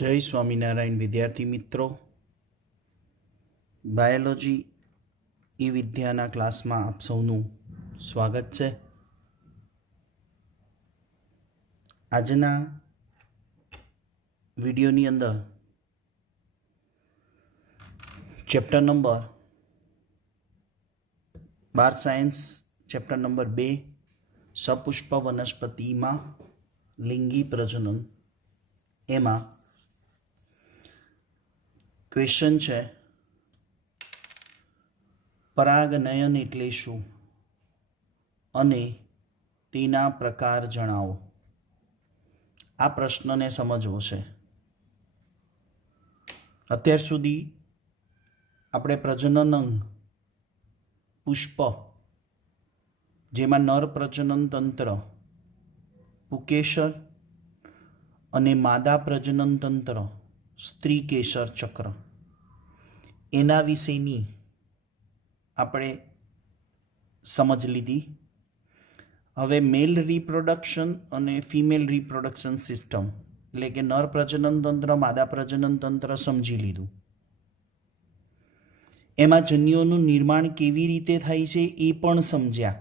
जय स्वामीनारायण विद्यार्थी मित्रों, बायोलॉजी ई विद्याना क्लास में आप सौનું स्वागत है। आजना विडियोनी अंदर chapter number 12 science chapter number 2 सपुष्प वनस्पति में लिंगी प्रजनन एमा क्वेश्चन है परागनयन एटले शुं अने तेना प्रकार जणावो। आ प्रश्न ने समझवो छे। अत्यार सुधी आपणे प्रजनन अंग पुष्प जेमां नर प्रजनन तंत्र पुकेशर अने मादा प्रजनन तंत्र स्त्री केशर चक्र एना विशेनी આપણે સમજ લીધી। હવે મેલ રિપ્રોડક્શન અને ફિમેલ રિપ્રોડક્શન સિસ્ટમ એટલે કે નર પ્રજનન તંત્ર માદા પ્રજનન તંત્ર સમજી લીધું। એમાં જન્યુઓનું નિર્માણ કેવી રીતે થાય છે એ પણ સમજ્યા,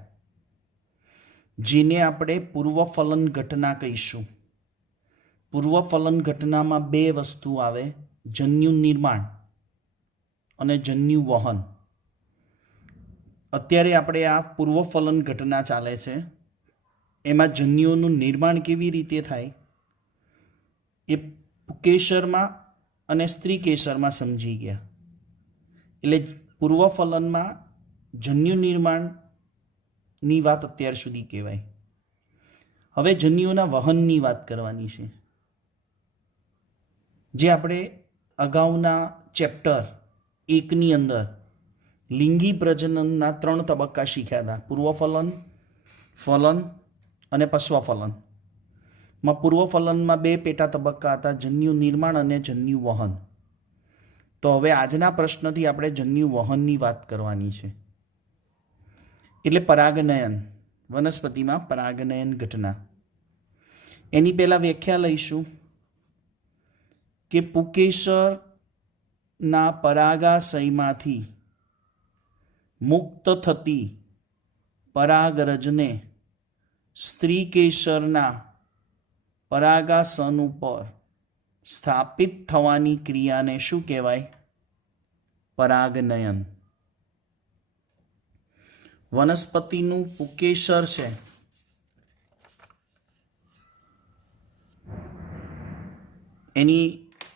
જેને આપણે પૂર્વફલન ઘટના કહીશું। પૂર્વફલન ઘટનામાં બે વસ્તુ આવે, જન્યુ નિર્માણ અને જન્યુ વહન। અત્યારે આપણે આ પૂર્વફલન ઘટના ચાલે છે, એમાં જન્યુઓનું નિર્માણ કેવી રીતે થાય એ પુકેશરમાં અને સ્ત્રી કેશરમાં સમજી ગયા। એટલે પૂર્વફલનમાં જન્યુ નિર્માણની વાત અત્યાર સુધી કહેવાય। હવે જન્યુઓના વહનની વાત કરવાની છે, જે આપણે અગાઉના ચેપ્ટર 1ની અંદર लिंगी प्रजनन 3 तबक्का शीख्या था, पूर्वफलन, फलन और पश्वफलन में। पूर्वफलन में 2 पेटा तबक्का था, जन्यु निर्माण और जन्यु वहन। तो हवे आजना प्रश्न थी आपणे जन्यु वहन की बात करवानी छे। एटले परागनयन, वनस्पति में परागनयन घटना एनी पहेला व्याख्या लईशुं के पुकेशर ना परागाशयमांथी मुक्त थती परागरज ने स्त्री केशरना परागासन पर स्थापित थवानी क्रिया ने शुं कहेवाय? परागनयन। वनस्पतिनुं पुकेशर छे एनी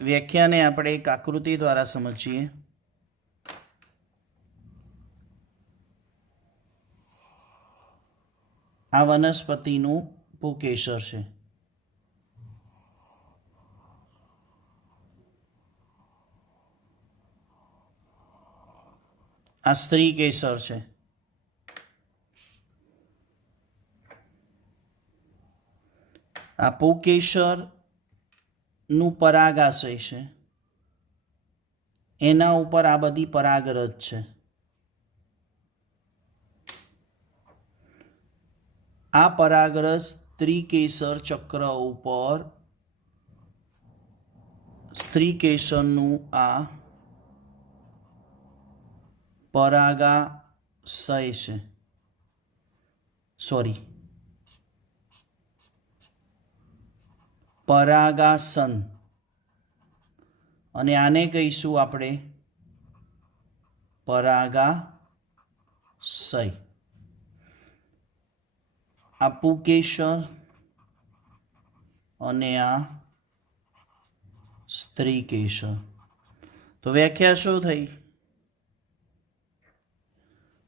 व्याख्या ने आपणे एक आकृति द्वारा समझीए। आ वनस्पतिनुं पुकेशर है। आ स्त्री केशर है। आ पुकेशर नु परागाशय है, एना उपर आ बधी परागरज है। आ परागरज स्त्री केशर चक्र उपर स्त्री केशरनु आ परागाशय है, सॉरी परागासन, अने आने कहीशुं आपणे परागाशय। आ पुकेशर अने आ स्त्री केशर। तो व्याख्या शू थई?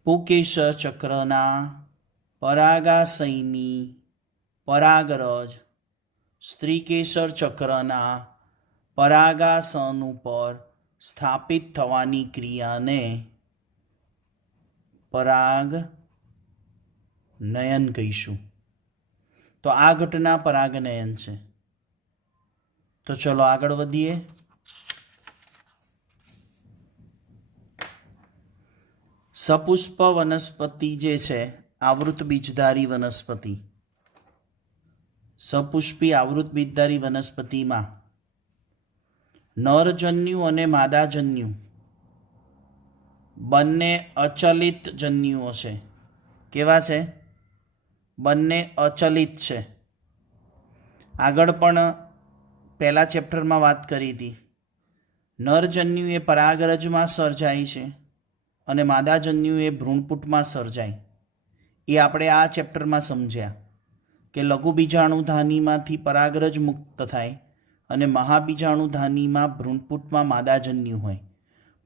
पुकेशर चक्रना परागाशयनी परागरज स्त्री केशर चक्रना परागासन पर स्थापित थवानी क्रिया ने परागनयन कहीशुं। तो आ घटना परागनयन है। तो चलो आगळ वधीए। सपुष्प वनस्पति जे छे आवृत बीजधारी वनस्पति सपुष्पी आवृत बीजधारी वनस्पति में નરજન્યુ અને માદાજન્યુ બંને અચલિત જન્યુઓ છે. કેવા છે? બંને અચલિત છે. આગળ પણ પહેલા ચેપ્ટરમાં વાત કરી હતી. નરજન્યુ એ પરાગરજમાં સર્જાય છે અને માદાજન્યુ એ ભ્રૂણપુટમાં સર્જાય. એ આપણે આ ચેપ્ટરમાં સમજ્યા કે લઘુબીજાણુધાનીમાંથી પરાગરજ મુક્ત થાય અને મહાબીજાણુધાનીમાં ભ્રૂણપુટમાં માદાજન્યુ હોય.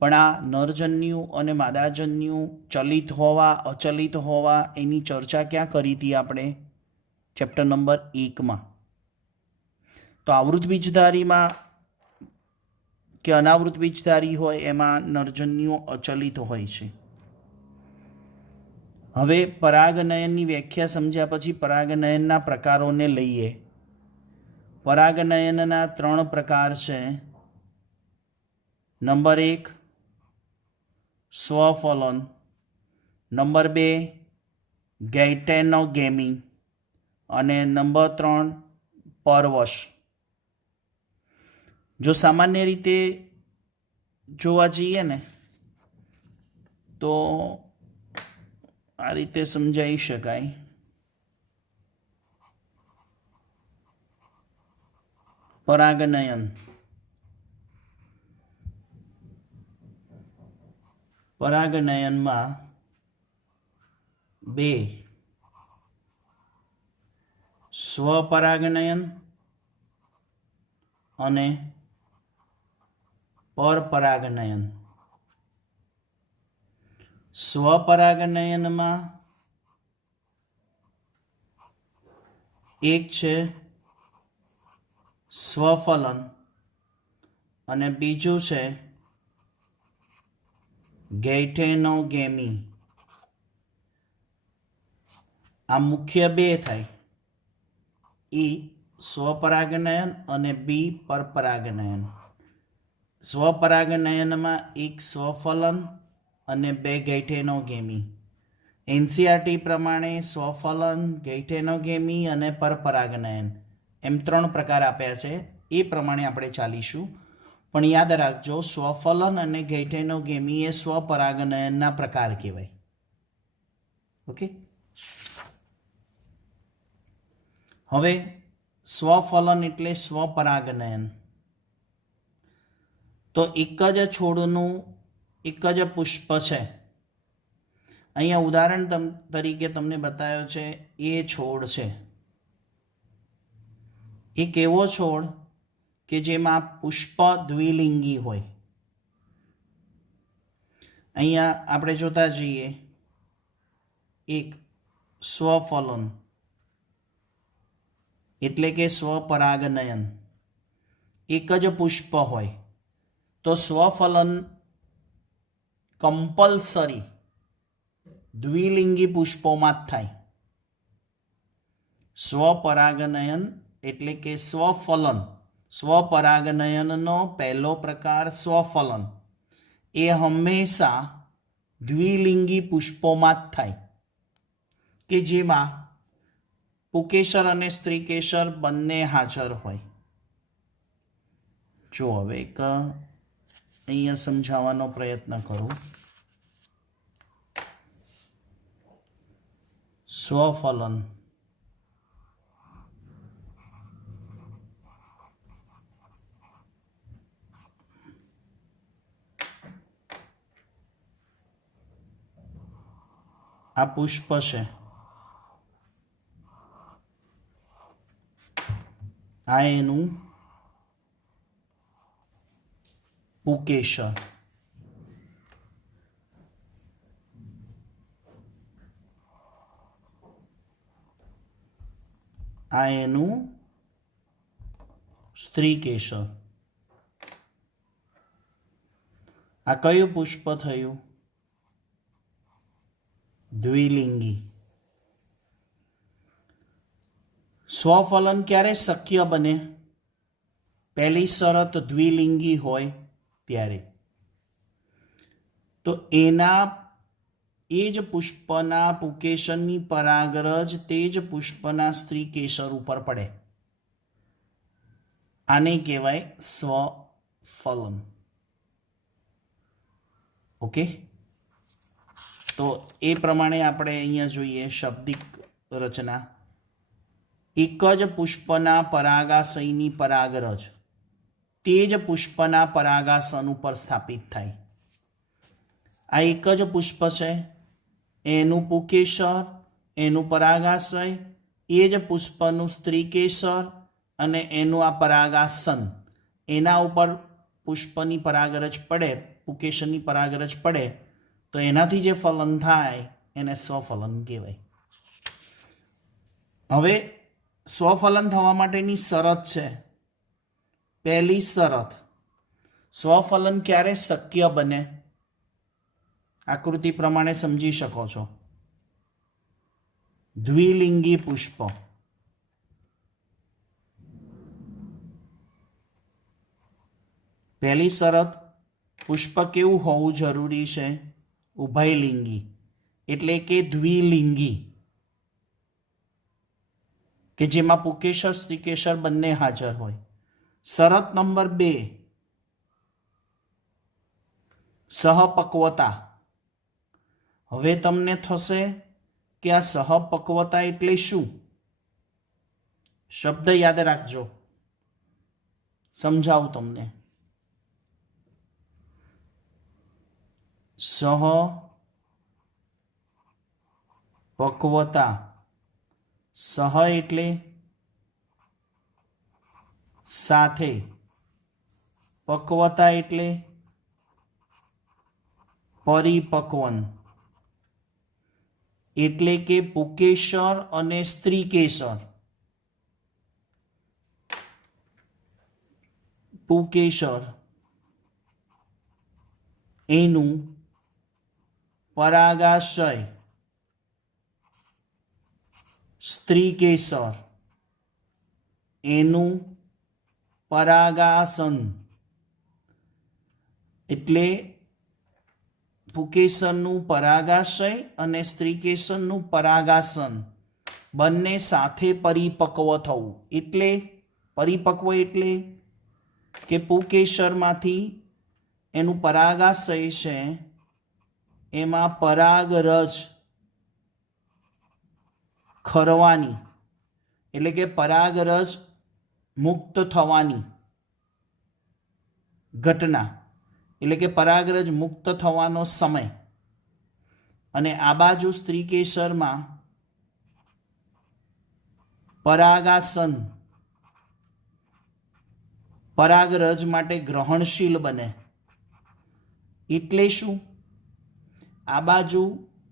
પણ આ નરજન્યુ અને માદાજન્યુ ચલિત હોવા અચલિત હોવા એની ચર્ચા ક્યાં કરી હતી આપણે? ચેપ્ટર નંબર 1માં. તો આવૃત બીજધારીમાં કે અનાવૃત બીજધારી હોય એમાં નરજન્યુઓ અચલિત હોય છે. હવે પરાગનયનની વ્યાખ્યા સમજ્યા પછી પરાગનયનના પ્રકારોને લઈએ. પરાગનયનના 3 પ્રકાર છે. નંબર 1 સ્વફલન, નંબર 2 ગૈટેનોગેમી અને નંબર 3 પરવશ. જો સામાન્ય રીતે જોવા જઈએ ને તો આ રીતે સમજાવી શકાય. પરાગનયનમાં 2 સ્વપરાગનયન અને પરપરાગનયન. સ્વપરાગનયનમાં એક છે સ્વફલન અને બીજું છે ગૈટેનોગેમી. આ મુખ્ય 2 થાય. એ સ્વપરાગનયન અને બી પરપરાગનયન. સ્વપરાગનયનમાં 1 સ્વફલન અને 2 ગૈટેનોગેમી. એનસીઆરટી પ્રમાણે સ્વફલન, ગૈટેનોગેમી અને પરપરાગનયન એમ 3 પ્રકાર આપ્યા છે. એ પ્રમાણે આપણે ચાલીશું. પણ યાદ રાખજો, સ્વફલન અને ગૈટેનોગેમી એ સ્વપરાગનયનના પ્રકાર કહેવાય. ઓકે. હવે સ્વફલન એટલે સ્વપરાગનયન. તો એક જ છોડનું એક જ પુષ્પ છે. અહીંયા ઉદાહરણ તરીકે તમને બતાવ્યો છે. એ છોડ છે. એક એવો છોડ કે જેમાં પુષ્પ દ્વિલિંગી હોય. અહીંયા આપણે જોતા જઈએ. એક સ્વફલન એટલે કે સ્વપરાગનયન. એક જ પુષ્પ હોય તો સ્વફલન કમ્પલસરી દ્વિલિંગી પુષ્પોમાં જ થાય. સ્વપરાગનયન એટલે કે સ્વફલન, સ્વપરાગનયનનો પહેલો પ્રકાર સ્વફલન, એ હંમેશા દ્વિલિંગી પુષ્પોમાં જ થાય કે જેમાં પુકેસર અને સ્ત્રીકેસર બંને હાજર હોય. જો હવે એક અહીંયા સમજાવવાનો પ્રયત્ન કરું. સ્વફલન આ પુષ્પ છે. આ એનું પુકેસર. આ એનું સ્ત્રીકેસર. આ કયું પુષ્પ થયું? દ્વિલિંગી. સ્વફલન ક્યારે શક્ય બને? પહેલી શરત દ્વિલિંગી હોય ત્યારે. તો એના એ જ પુષ્પના પુકેસરની પરાગરજ તે જ પુષ્પના સ્ત્રીકેસર ઉપર પડે. આને કહેવાય ફલન. ઓકે, તો એ પ્રમાણે આપણે અહીંયા જોઈએ શાબ્દિક રચના. એક જ પુષ્પના પરાગાશયની પરાગરજ તે જ પુષ્પના પરાગાસન ઉપર સ્થાપિત થાય. આ એક જ પુષ્પ છે, એનું પુકેસર, એનું પરાગાશય, એ જ પુષ્પનું સ્ત્રીકેસર અને એનું આ પરાગાસન, એના ઉપર પુષ્પની પરાગરજ પડે, પુકેસરની પરાગરજ પડે તો એનાથી જે ફલન થાય એને સ્વફલન કહેવાય. હવે સ્વફલન થવા માટેની શરત છે. પહેલી શરત, સ્વફલન ક્યારે શક્ય બને? આકૃતિ પ્રમાણે સમજી શકો છો. દ્વિલિંગી પુષ્પ, પહેલી શરત, પુષ્પ કેવું હોવું જરૂરી છે? ઉભયલિંગી, એટલે કે દ્વિલિંગી, કે જેમાં પુકેસર સ્ત્રીકેસર બંને હાજર હોય. શરત નંબર 2, સહપક્વતા. હવે તમને થશે કે આ સહપક્વતા એટલે શું? શબ્દ યાદ રાખજો, સમજાવું તમને. સહપક્વતા, સહ એટલે સાથે, પક્વતા એટલે પરિપક્વન, એટલે કે પુકેસર અને સ્ત્રીકેસર. પુકેસર એનું પરાગાશય, સ્ત્રીકેસર એનું પરાગાસન, એટલે પુકેસરનું પરાગાશય અને સ્ત્રીકેસરનું પરાગાસન બંને સાથે પરિપક્વ થવું. એટલે પરિપક્વ એટલે કે પુકેસરમાંથી એનું પરાગાશય છે એમાં પરાગરજ ખરવાની, એટલે કે પરાગરજ મુક્ત થવાની ઘટના, એટલે કે પરાગરજ મુક્ત થવાનો સમય. અને આ બાજુ સ્ત્રીકેસરમાં પરાગાસન પરાગરજ માટે ગ્રહણશીલ બને. એટલે શું? આ બાજુ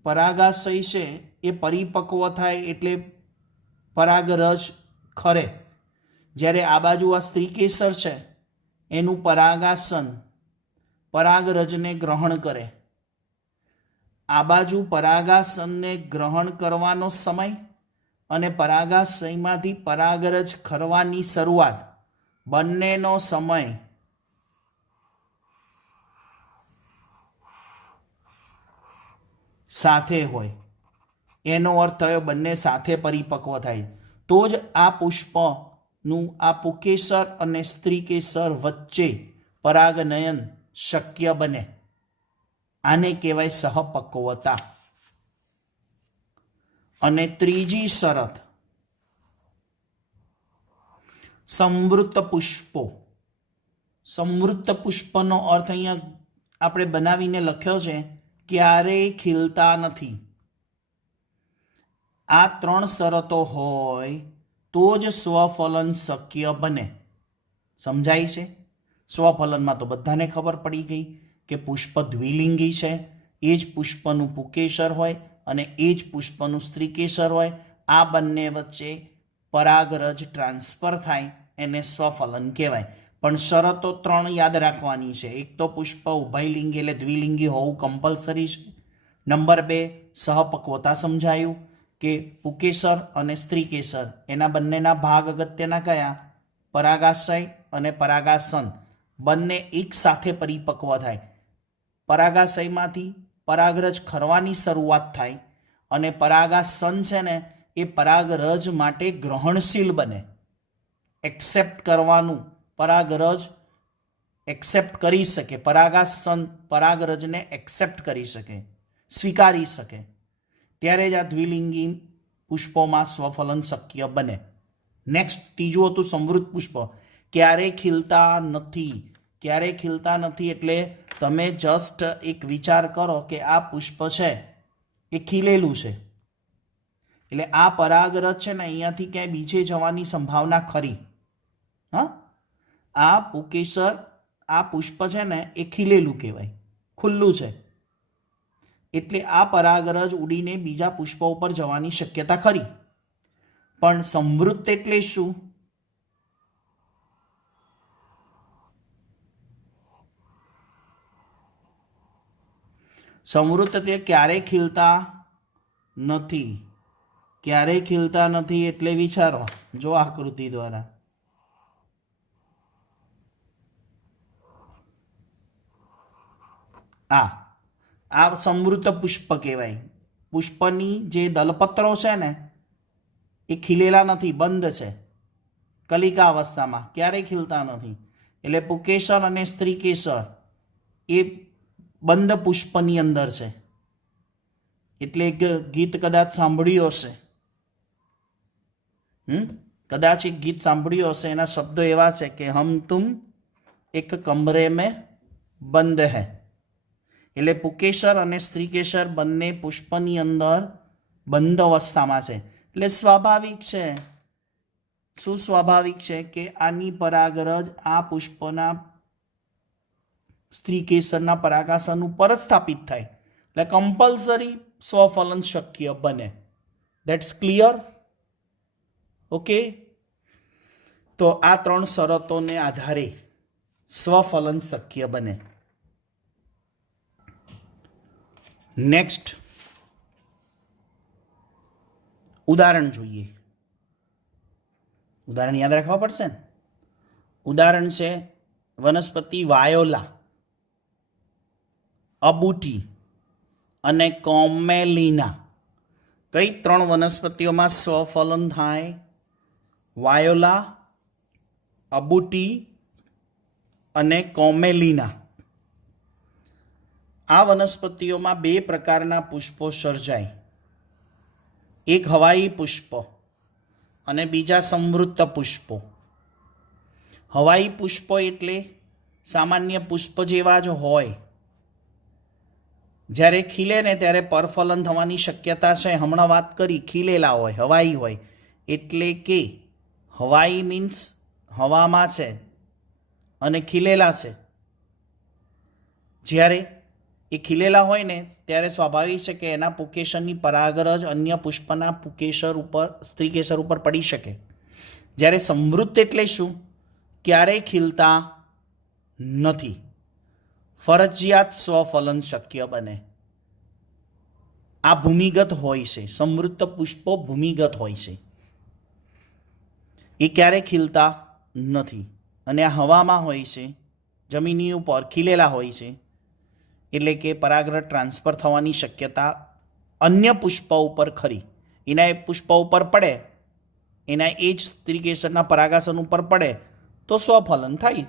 પરાગાશય છે એ પરિપક્વ થાય એટલે પરાગરજ ખરે, જ્યારે આ બાજુ આ સ્ત્રીકેસર છે એનું પરાગાસન પરાગરજને ગ્રહણ કરે. આ બાજુ પરાગાસનને ગ્રહણ કરવાનો સમય અને પરાગાશયમાંથી પરાગરજ ખરવાની શરૂઆત બંનેનો સમય સાથે હોય. એનો અર્થ થયો બંને સાથે પરિપક્વ થાય તો જ આ પુષ્પનું આ પુકેસર અને સ્ત્રીકેસર વચ્ચે પરાગનયન શક્ય બને. આને કહેવાય સહપક્વતા. અને ત્રીજી શરત, સંવૃત્ત પુષ્પો. સંવૃત્ત પુષ્પનો અર્થ અહીંયા આપણે બનાવીને લખ્યો છે, ક્યારેય ખીલતા નથી. આ 3 શરતો હોય તો જ સ્વફલન શક્ય બને. સમજાય છે? સ્વફલનમાં તો બધાને ખબર પડી ગઈ કે પુષ્પ દ્વિલિંગી છે, એ જ પુષ્પનું પુકેસર હોય અને એ જ પુષ્પનું સ્ત્રીકેસર હોય. આ બંને વચ્ચે પરાગરજ ટ્રાન્સફર થાય એને સ્વફલન કહેવાય. પણ શરતો 3 યાદ રાખવાની છે. એક તો પુષ્પ ઉભયલિંગી એટલે દ્વિલિંગી હોવું કમ્પલસરી છે. નંબર 2, સહપક્વતા સમજાયું કે પુકેસર અને સ્ત્રીકેસર એના બંનેના ભાગ અગત્યના કયા? પરાગાશય અને પરાગાસન બંને એક સાથે પરિપક્વ થાય. પરાગાશયમાંથી પરાગરજ ખરવાની શરૂઆત થાય અને પરાગાસન છે ને એ પરાગરજ માટે ગ્રહણશીલ બને, એક્સેપ્ટ કરવાનું, પરાગરજ એક્સેપ્ટ કરી શકે, પરાગાસન પરાગરજને એક્સેપ્ટ કરી શકે, સ્વીકારી શકે, ત્યારે જ આ દ્વિલિંગી પુષ્પોમાં સ્વફલન શક્ય બને. નેક્સ્ટ ત્રીજું હતું સંવૃત પુષ્પ. ક્યારેય ખીલતા નથી. ક્યારેય ખીલતા નથી એટલે તમે જસ્ટ એક વિચાર કરો કે આ પુષ્પ છે એ ખીલેલું છે, એટલે આ પરાગરજ છે ને અહીંયાથી ક્યાંય બીજે જવાની સંભાવના ખરી. હા, આ પુકેસર, આ પુષ્પ છે ને એ ખીલેલું કહેવાય, ખુલ્લું છે, એટલે આ પરાગરજ ઉડીને બીજા પુષ્પ ઉપર જવાની શક્યતા ખરી. પણ સંવૃત એટલે શું? સંવૃત એટલે ક્યારેય ખીલતા નથી. ક્યારેય ખીલતા નથી એટલે વિચારો, જો આકૃતિ દ્વારા. આ સંવૃત પુષ્પ કહેવાય. પુષ્પની જે દલપત્રો છે ને એ ખીલેલા નથી, બંધ છે કલિકા અવસ્થામાં, ક્યારેય ખીલતા નથી. એટલે પુકેસર અને સ્ત્રીકેસર એ બંધ પુષ્પની અંદર છે. એટલે એક ગીત કદાચ સાંભળ્યું હશે, કદાચ એક ગીત સાંભળ્યું હશે, એના શબ્દો એવા છે કે હમ તુમ એક કમરે મેં બંધ હૈ. એટલે પુકેસર અને સ્ત્રીકેસર બંને પુષ્પની અંદર બંધ અવસ્થામાં છે. એટલે સ્વાભાવિક છે, શું સ્વાભાવિક છે કે આની પરાગરજ આ પુષ્પના સ્ત્રીકેસરના પરાગાસન ઉપર જ સ્થાપિત થાય, એટલે કમ્પલસરી સ્વફલન શક્ય બને. That's clear? ઓકે, તો આ ત્રણ શરતોને આધારે સ્વફલન શક્ય બને. નેક્સ્ટ ઉદાહરણ જોઈએ. ઉદાહરણ યાદ રાખવા પડશે ને. ઉદાહરણ છે વનસ્પતિ વાયોલા, અબુટી અને કોમેલિના. કઈ ત્રણ વનસ્પતિઓમાં સ્વફલન થાય? વાયોલા, અબુટી અને કોમેલિના. આ વનસ્પતિઓમાં બે પ્રકારના પુષ્પો સર્જાય. એક હવાઈ પુષ્પ અને બીજા સંવૃત પુષ્પો. હવાઈ પુષ્પો એટલે સામાન્ય પુષ્પ જેવા જ હોય, જ્યારે ખીલે ને ત્યારે પરફલન થવાની શક્યતા છે. હમણાં વાત કરી, ખીલેલા હોય, હવાઈ હોય. એટલે કે હવાઈ મીન્સ હવામાં છે અને ખીલેલા છે. જ્યારે એ ખીલેલા હોય ને ત્યારે સ્વાભાવિક છે કે એના પુકેસરની પરાગરજ અન્ય પુષ્પના પુકેસર ઉપર, સ્ત્રીકેસર ઉપર પડી શકે. જ્યારે સંવૃત એટલે શું? ક્યારેય ખીલતા નથી, ફરજિયાત સ્વફલન શક્ય બને. આ ભૂમિગત હોય છે, સંવૃત પુષ્પો ભૂમિગત હોય છે, એ ક્યારેય ખીલતા નથી અને આ હવામાં હોય છે, જમીનની ઉપર ખીલેલા હોય છે. એટલે કે પરાગરજ ટ્રાન્સફર થવાની શક્યતા અન્ય પુષ્પ ઉપર ખરી. એના એ પુષ્પ ઉપર પડે, એના એ જ સ્ત્રીકેસરના પરાગાસન ઉપર પડે તો સ્વફલન થાય,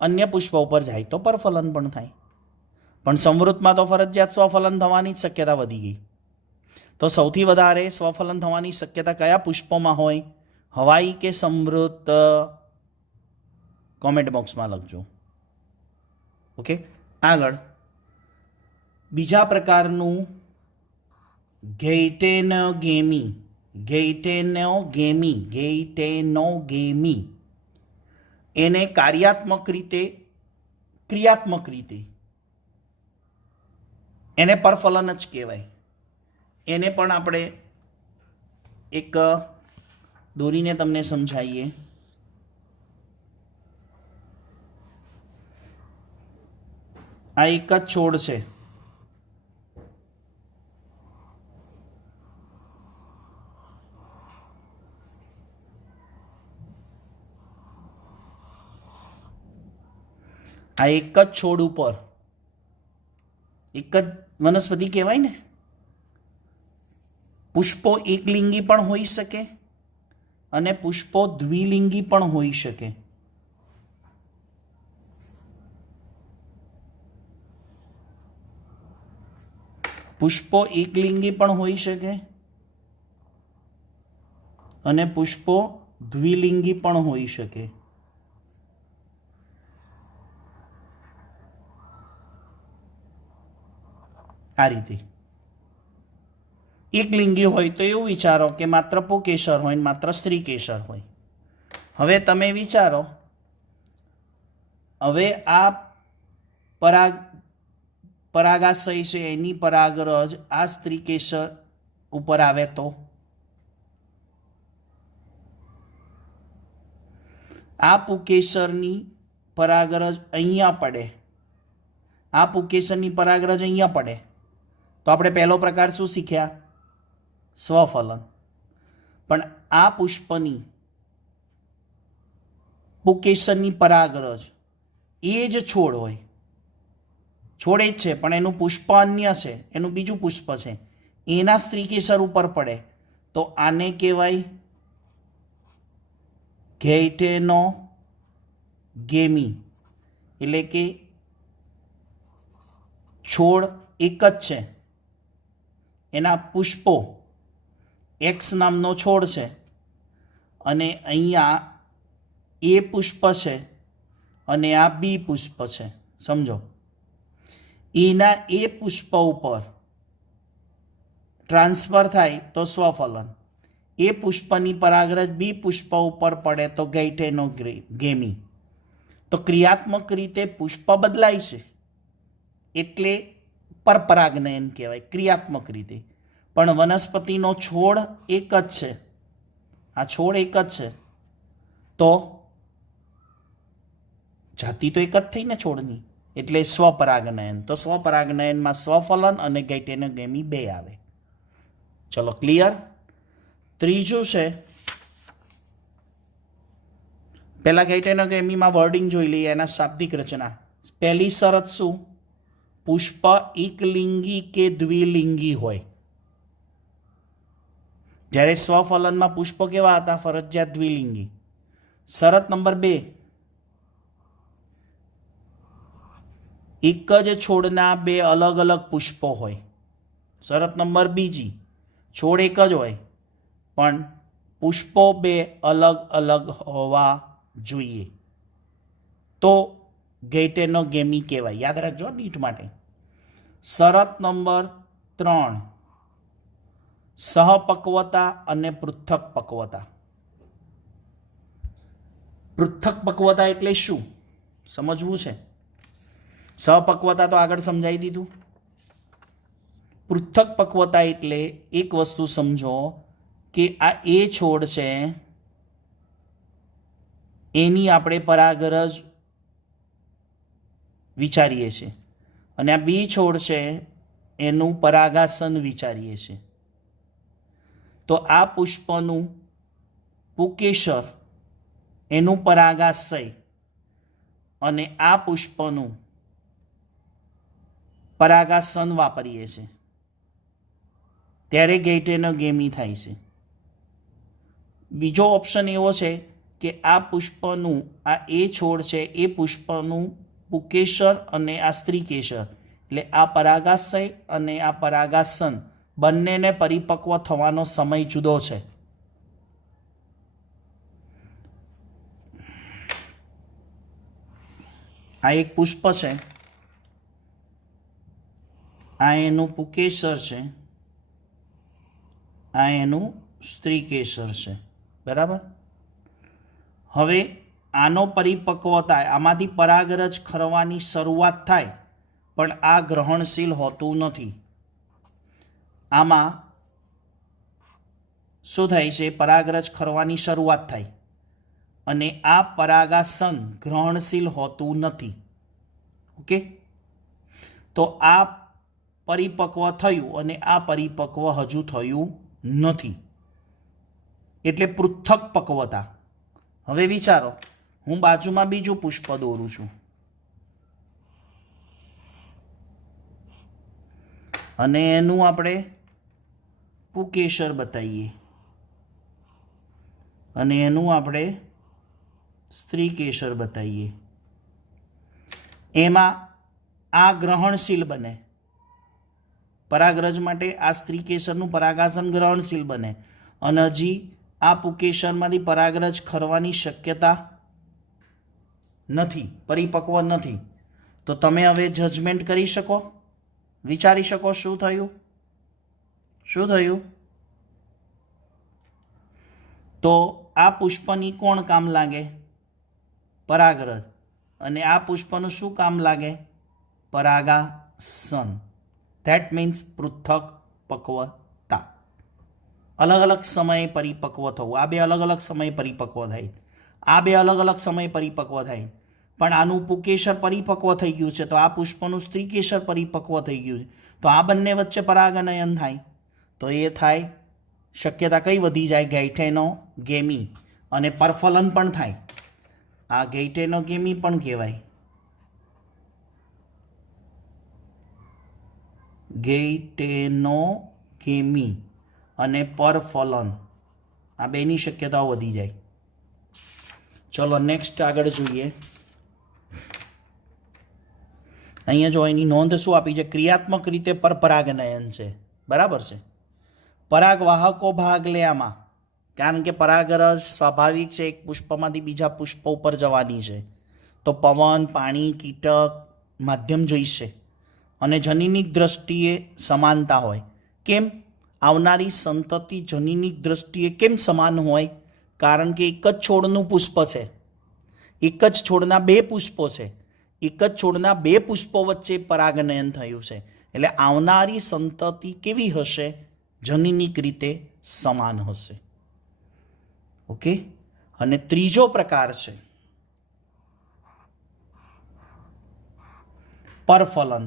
અન્ય પુષ્પ ઉપર જાય તો પરફલન પણ થાય. પણ સંવૃતમાં તો ફરજિયાત સ્વફલન થવાની જ શક્યતા વધી ગઈ. તો સૌથી વધારે સ્વફલન થવાની શક્યતા કયા પુષ્પોમાં હોય? હવાઈ કે સંવૃત? કોમેન્ટ બોક્સમાં લખજો. ઓકે, આગળ બીજા પ્રકારનું ગેઇટેનોગેમી. ગેઇટેનોગેમી એને કાર્યાત્મક રીતે, ક્રિયાત્મક રીતે એને પરફલન જ કહેવાય. એને પણ આપણે એક દોરીને તમને સમજાવીએ. આ એક જ છોડ છે, આ એક જ છોડ ઉપર એક જ વનસ્પતિ કહેવાય ને. પુષ્પો એકલિંગી પણ હોઈ શકે અને પુષ્પો દ્વિલિંગી પણ હોઈ શકે. પુષ્પો એકલિંગી પણ હોઈ શકે અને પુષ્પો દ્વિલિંગી પણ હોઈ શકે. આ રીતે એકલિંગી હોય તો એવું વિચારો કે માત્ર પુકેસર હોય ને માત્ર સ્ત્રી કેસર હોય. હવે તમે વિચારો, હવે આ પરાગાશય છે એની પરાગરજ આ સ્ત્રી કેસર ઉપર આવે તો આ પુકેસરની પરાગરજ અહીંયા પડે, આ પુકેસરની પરાગરજ અહીંયા પડે તો આપણે પહેલો પ્રકાર શું શીખ્યા? સ્વફલન. પણ આ પુષ્પની પુકેસરની પરાગરજ એ જ છોડ હોય, છોડ એ જ છે પણ એનું પુષ્પ અન્ય છે, એનું બીજું પુષ્પ છે, એના સ્ત્રીકેસર ઉપર પડે તો આને કહેવાય ગેઇટેનોગેમી. એટલે કે છોડ એક જ છે, એના પુષ્પો એક્સ નામનો છોડ છે અને અહીંયા એ પુષ્પ છે અને આ બી પુષ્પ છે. સમજો, એના એ પુષ્પ ઉપર ટ્રાન્સફર થાય તો સ્વફલન, એ પુષ્પની પરાગરજ બી પુષ્પ ઉપર પડે તો ગેઇટેનોગેમી. તો ક્રિયાત્મક રીતે પુષ્પ બદલાય છે એટલે પરપરાગનયન કહેવાય ક્રિયાત્મક રીતે. પણ વનસ્પતિનો છોડ એક જ છે, આ છોડ એક જ છે તો જાતિ તો એક જ થઈ ને છોડની, એટલે સ્વપરાગનયન. તો સ્વપરાગનયનમાં સ્વફલન અને ગેઇટેનોગેમી બે આવે. ચલો ક્લિયર. ત્રીજું છે, પહેલા ગેઇટેનોગેમીમાં વર્ડિંગ જોઈ લઈએ, એના શાબ્દિક રચના. પહેલી શરત શું? પુષ્પ એકલિંગી કે દ્વિલિંગી હોય. જ્યારે સ્વફલનમાં પુષ્પો કેવા હતા? ફરજિયાત દ્વિલિંગી. શરત નંબર 2, એક જ છોડના બે અલગ અલગ પુષ્પો હોય. શરત નંબર 2, છોડ એક જ હોય પણ પુષ્પો બે અલગ અલગ હોવા જોઈએ તો ગેઇટેનોગેમી કહેવાય. યાદ રાખજો નીટ માટે. શરત નંબર 3, સહપક્વતા અને પૃથક પક્વતા. પૃથક પક્વતા એટલે શું સમજવું છે? સહપક્વતા તો આગળ સમજાવી દીધું. પૃથક પક્વતા એટલે એક વસ્તુ સમજો કે આ એ છોડ છે એની આપણે પરાગરજ વિચારીએ છીએ અને આ બી છોડ છે એનું પરાગાસન વિચારીએ છીએ. તો આ પુષ્પનું પુકેસર એનું પરાગાશય અને આ પુષ્પનું પરાગાસન વાપરીએ છીએ ત્યારે ગેઇટેનોગેમી થાય છે. બીજો ઓપ્શન એવો છે કે આ પુષ્પનું આ એ છોડ છે એ પુષ્પનું પુકેસર અને આ સ્ત્રીકેસર એટલે આ પરાગાશય અને આ પરાગાસન બંનેને પરિપક્વ થવાનો સમય જુદો છે. આ એક પુષ્પ છે, આ એનું પુકેસર છે, આ એનું સ્ત્રીકેસર છે. બરાબર. હવે આનો પરિપક્વ થાય, આમાંથી પરાગરજ ખરવાની શરૂઆત થાય પણ આ ગ્રહણશીલ હોતું નથી. આમાં શું થાય છે? પરાગરજ ખરવાની શરૂઆત થાય અને આ પરાગાસન ગ્રહણશીલ હોતું નથી. ઓકે, તો આ પરિપક્વ થયું અને આ પરિપક્વ હજુ થયું નથી એટલે પૃથક પક્વતા. હવે વિચારો, હું બાજુમાં બીજું પુષ્પ દોરું છું અને એનું આપણે પુકેસર બતાવીએ અને એનું આપણે સ્ત્રીકેસર બતાવીએ. એમાં આ ગ્રહણશીલ બને પરાગરજ માટે આ સ્ત્રી કેસરનું પરાગાસન ગ્રહણશીલ બને અને હજી આ પુકેસરમાંથી પરાગરજ ખરવાની શક્યતા નથી, પરિપક્વ નથી. તો તમે હવે જજમેન્ટ કરી શકો, વિચારી શકો શું થયું. તો આ પુષ્પની કોણ કામ લાગે? પરાગરજ. અને આ પુષ્પનું શું કામ લાગે? પરાગાસન. ધેટ મીન્સ પૃથક પક્વતા. અલગ અલગ સમયે પરિપક્વ થવું. આ બે અલગ અલગ સમયે પરિપક્વ થાય, આ બે અલગ અલગ સમયે પરિપક્વ થાય. પણ આનું પુકેસર પરિપક્વ થઈ ગયું છે, તો આ પુષ્પનું સ્ત્રી કેસર પરિપક્વ થઈ ગયું છે, તો આ બંને વચ્ચે પરાગનયન થાય. તો એ થાય, શક્યતા કઈ વધી જાય? ગૈઠેનોગેમી. અને પરફલન પણ થાય. આ ગૈઠેનોગેમી પણ કહેવાય. ગૈઠેનોગેમી અને પરફલન, આ બેની શક્યતાઓ વધી જાય. ચલો નેક્સ્ટ આગળ જોઈએ. અહીંયા જો એની નોંધ શું આપી છે? ક્રિયાત્મક રીતે પરપરાગનયન છે. બરાબર છે. પરાગવાહકો ભાગ લે આમાં, કારણ કે પરાગરજ સ્વાભાવિક છે, એક પુષ્પમાંથી બીજા પુષ્પ ઉપર જવાની છે. તો પવન, પાણી, કીટક, માધ્યમ જોઈશે. અને જનીનિક દ્રષ્ટિએ સમાનતા હોય. કેમ? આવનારી સંતતિ જનીનિક દ્રષ્ટિએ કેમ સમાન હોય? કારણ કે એક જ છોડનું પુષ્પ છે, એક જ છોડના બે પુષ્પો છે, એક જ છોડના બે પુષ્પો વચ્ચે પરાગનયન થયું છે. એટલે આવનારી સંતતિ કેવી હશે? જનીનિક રીતે સમાન હશે. ઓકે. અને ત્રીજો પ્રકાર છે પરફલન.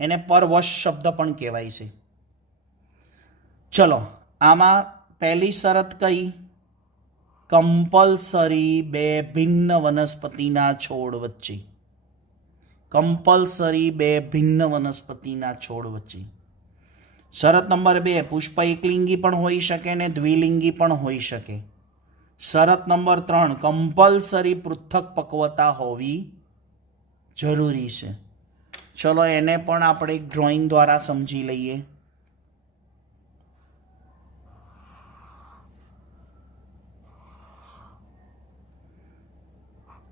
એને પરવશ શબ્દ પણ કહેવાય છે. ચલો આમાં પહેલી શરત કઈ? કમ્પલસરી બે ભિન્ન વનસ્પતિના છોડ વચ્ચે. કમ્પલસરી બે ભિન્ન વનસ્પતિના છોડ વચ્ચે. શરત નંબર 2, પુષ્પ એકલિંગી પણ હોઈ શકે ને દ્વિલિંગી પણ હોઈ શકે. શરત નંબર 3, કમ્પલસરી પૃથક પક્વતા હોવી જરૂરી છે. ચલો એને પણ આપણે એક ડ્રોઈંગ દ્વારા સમજી લઈએ.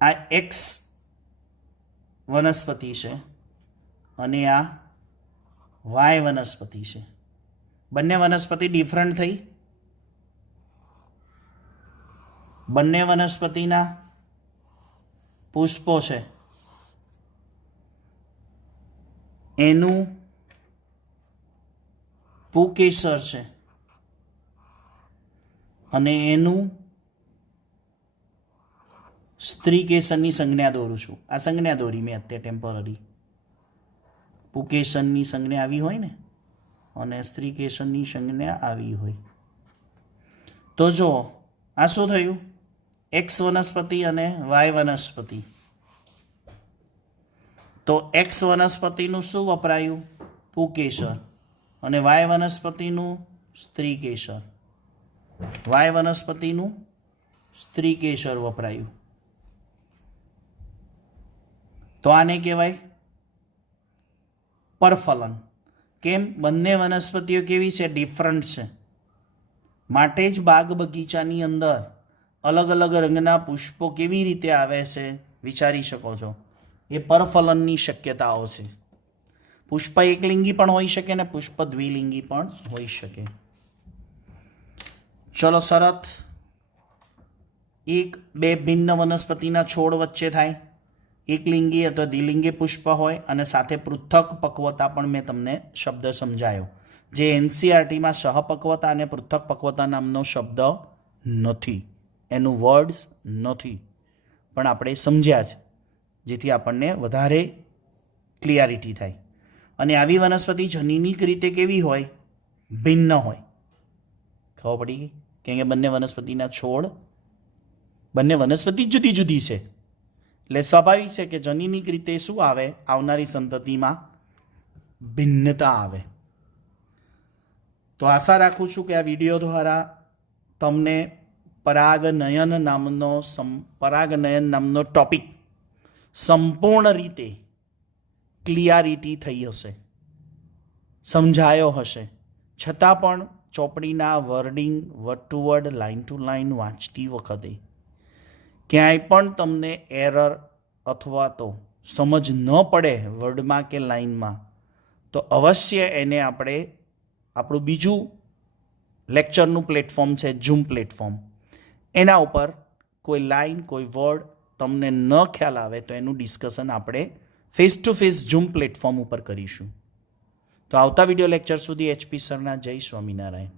આ એક્સ વનસ્પતિ છે અને આ વાય વનસ્પતિ છે. બંને વનસ્પતિ ડિફરન્ટ થઈ. બંને વનસ્પતિના પુષ્પો છે, એનું પુકેસર છે અને એનું સ્ત્રી કેસરની સંજ્ઞા દોરું છું. આ સંજ્ઞા દોરી મેં અત્યારે ટેમ્પરરી. પુકેસરની સંજ્ઞા આવી હોય ને અને સ્ત્રી કેસરની સંજ્ઞા આવી હોય. તો જો આ શું થયું? એક્સ વનસ્પતિ અને વાય વનસ્પતિ. તો એક્સ વનસ્પતિનું શું વપરાયું? પુકેસર. અને વાય વનસ્પતિનું સ્ત્રી કેસર. વાય વનસ્પતિનું સ્ત્રી કેસર વપરાયું. તો આને કહેવાય પરફલન. કેમ? બંને વનસ્પતિઓ કેવી છે? ડિફરન્ટ છે. માટે જ બાગ બગીચાની અંદર અલગ અલગ રંગના પુષ્પો કેવી રીતે આવે છે વિચારી શકો છો. એ પરફલનની શક્યતાઓ છે. પુષ્પ એકલિંગી પણ હોઈ શકે ને પુષ્પ દ્વિલિંગી પણ હોઈ શકે. ચલો શરત 1, બે ભિન્ન વનસ્પતિના છોડ વચ્ચે થાય. એકલિંગી અથવા દ્વિલિંગી પુષ્પ હોય અને સાથે પૃથક પક્વતા પણ મેં તમને શબ્દ સમજાયો. જે એનસીઆરટીમાં સહપક્વતા અને પૃથક પક્વતા નામનો શબ્દ નથી, એનું વર્ડ્સ નથી, પણ આપણે સમજ્યા છે, જેથી આપણને વધારે ક્લિયરિટી થાય. અને આવી વનસ્પતિ જનીનિક રીતે કેવી હોય? ભિન્ન હોય. ખબર પડી ગઈ? કેમ કે બંને વનસ્પતિના છોડ, બંને વનસ્પતિ જુદી જુદી છે, એટલે સ્વાભાવિક છે કે જનીનિક રીતે શું આવે? આવનારી સંતતિમાં ભિન્નતા આવે. તો આશા રાખું છું કે આ વિડીયો દ્વારા તમને પરાગનયન નામનો ટોપિક સંપૂર્ણ રીતે ક્લિયરિટી થઈ હશે, સમજાયો હશે, છતાં પણ ચોપડીના wording word to word line to line વાંચતી વખતે ક્યાંય પણ તમને એરર અથવા તો સમજ ન પડે વર્ડમાં કે લાઇનમાં, તો અવશ્ય એને આપણે આપણું બીજું લેક્ચરનું પ્લેટફોર્મ છે ઝૂમ પ્લેટફોર્મ, એના ઉપર કોઈ લાઇન કોઈ વર્ડ તમને ન ખ્યાલ આવે તો એનું ડિસ્કશન આપણે face to face zoom platform ઉપર કરીશું. તો આવતા વિડીયો લેક્ચર સુધી HP સરના જય સ્વામિનારાયણ.